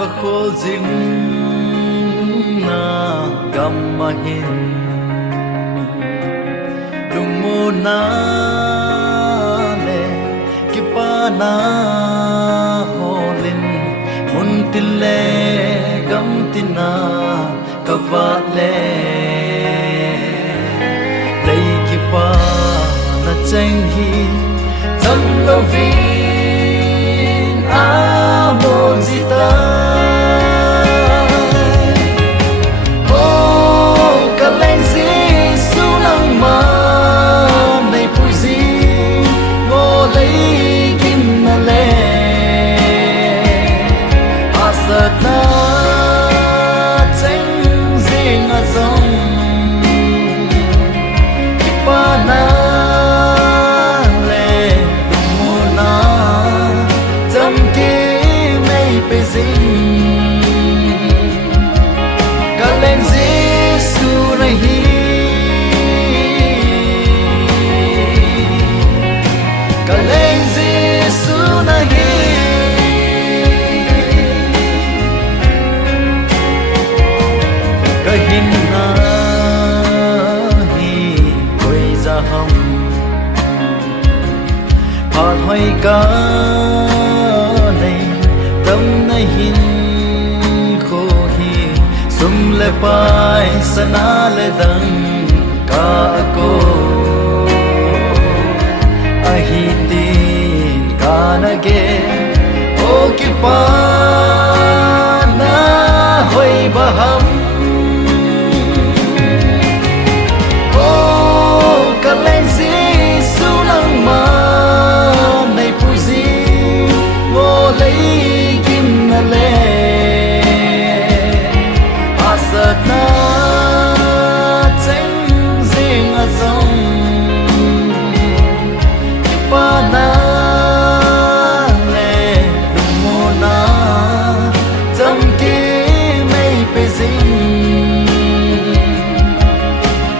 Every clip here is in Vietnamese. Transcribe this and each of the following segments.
ka khol jing na gamahin lumo na le kipana holin muntile gamtina kavale dei kipa na cheng hi cham lo vin a mo zita o kaleng si sunang ma nei puzi mo lei kim na le asat na cheng zing a zong kipana kaleng Giêsu này hi kaleng Giêsu này hi kahin na hi koi za hum phật hoy ca này tâm này hin sum le pai sana le dang ka ko ahitin kana ge o ki pa na hoi baham o kaleng Giêsu nang ma nei puzi mo lei kim na le na cheng zing a zong pa na le mo na cham ki mei pe zing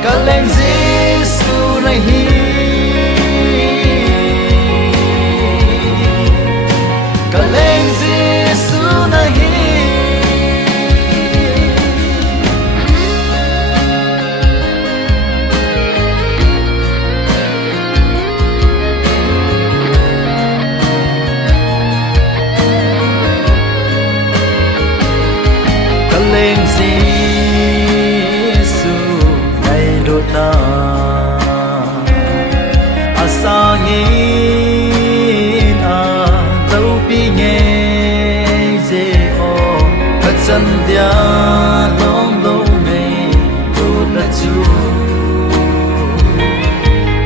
kaleng Giêsu này hi kaleng Giêsu này hi kaleng Giêsu ngày đột na asangi na lâu pi nghe dễ o thật chân dia long lâu ngày đột na chu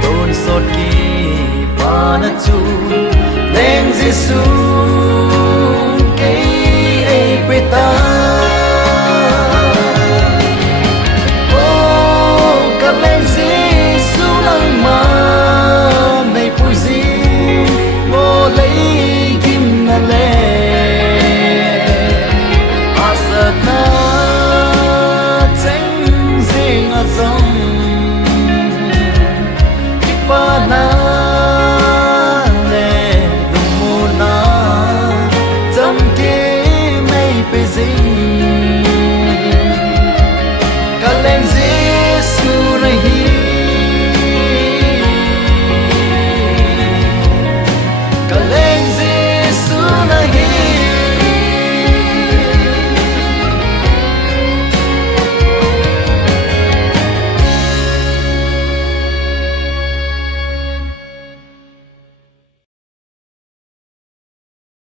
tôn sốt ki pa na chu leng Giêsu cái ai peta kaleng Giêsu nang ma nei puzi mo lei kim na le asat na cheng zing a zong kipana le lumo na cham ki mei pe zing kaleng